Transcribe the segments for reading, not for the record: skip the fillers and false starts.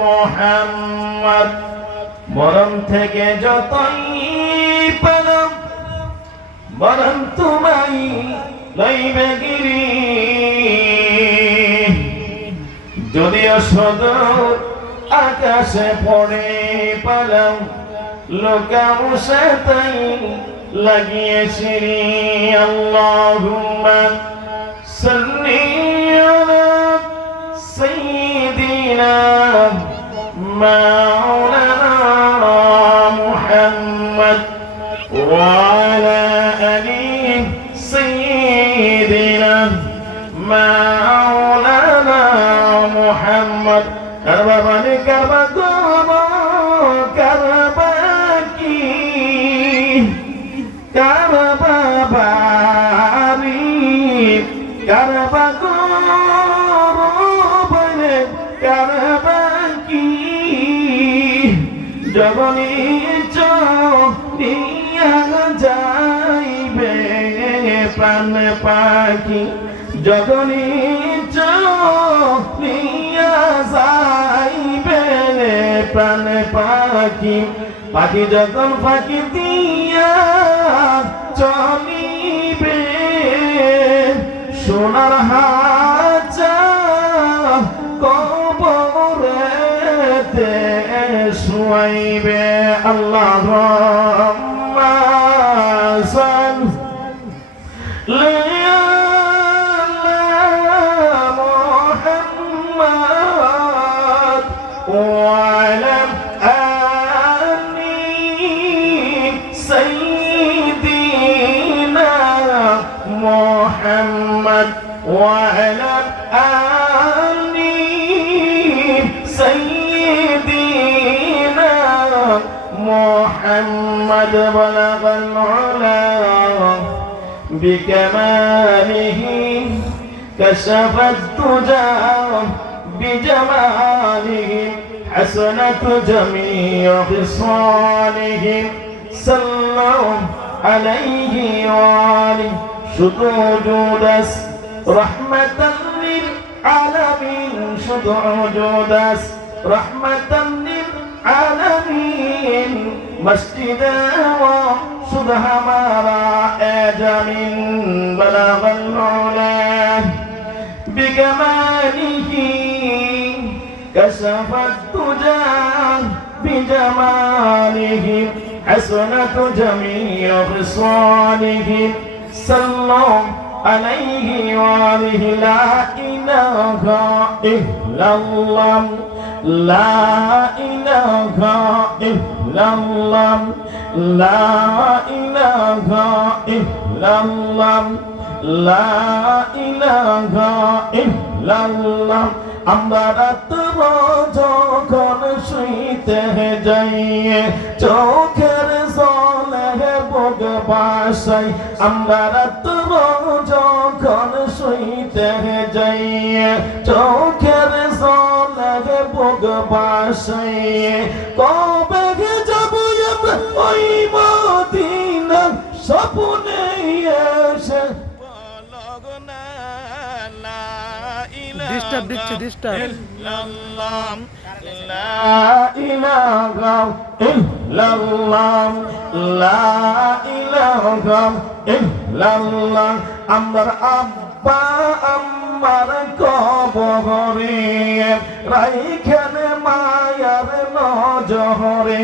মোহাম্মদ মরণ থেকে যতই পেলাম মরণ তোমায় লইবে গিরি। যদিও সদর আকাশে পড়ে পেলাম লোকামু সাথে লাগিয়েছি। আল্লাহুম্মা সাল্লি আলা সাইয়্যিদিনা মাওলানা মুহাম্মদ ওয়া আলা আলি সাইয়্যিদিনা মাওলানা মুহাম্মদ। কারবা মানে কারবা গো কারবা কি কারবা বাড়ি কারবা গো বলে কারবা কি জগনি চলিয়া যাইবে প্রাণ পাখি জগনি চলিয়া যাইবে প্রাণ পাখি। পাখি যখন ফাঁকি দিয়া চলিবে সোনার হাজা কবরেতে শুয়াইবে। আল্লাহুম্মা সাল্লি আলা মুহাম্মদ ওয়া আলা আলি সাইয়্যিদিনা মুহাম্মদ ওয়া আলা আলি সাইয়্যিদিনা মুহাম্মদ। বালাগাল উলা بكماله كشف الدجى بجماله حسنت جميع خصاله صلوا عليه وآله شذوذ رحمة للعالمين شذوذ رحمة للعالمين مسجدا وشد हमारा एजमिन बलग العلا بكماله كشف الدجى بجماله حسنت جميع خصاله صلوا عليه وآله لا إله إلا الله لا إله إلا الله لا إله إلا الله لا إله إلا الله। আমরা রাত্র যখন শুইতে যাই চোখের জলে বুক ভাসাই। আমরা রাত্র যখন শুইতে যাই চোখের জলে বুক ভাসাই। কবে যাব ওই মদিনা স্বপ্নে এসে ডিস্টার্ব দিচ্ছে ডিস্টার্ব। লা ইলাহা ইল্লাল্লাহ লা ইলাহা ইল্লাল্লাহ। আমার আব্বা আমার কবরে রাইখেন মায়ার নজরে।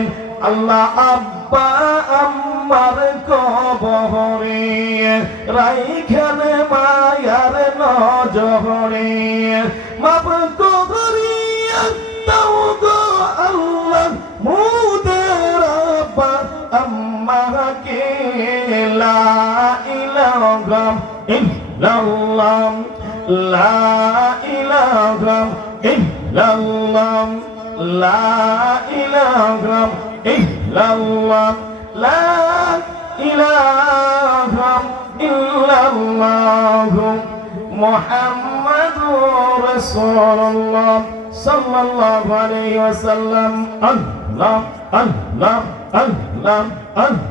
আল্লাহ আব্বা আমার কবরে রাইখেন মায়ার নজরে। মাফ করিয়া দাও গো আল্লাহ মুদের আব্বা আম্মাকে। লা ইলাহা ইল্লাল্লাহ লা ইলাহা ইল্লাল্লাহ লা ইলাহা ইল্লাল্লাহ লা ইলাহা ইল্লাল্লাহ মুহাম্মাদুর রাসূলুল্লাহ সাল্লাল্লাহু আলাইহি ওয়াসাল্লাম। আল্লাহ আল্লাহ আল্লাহ আল্লাহ।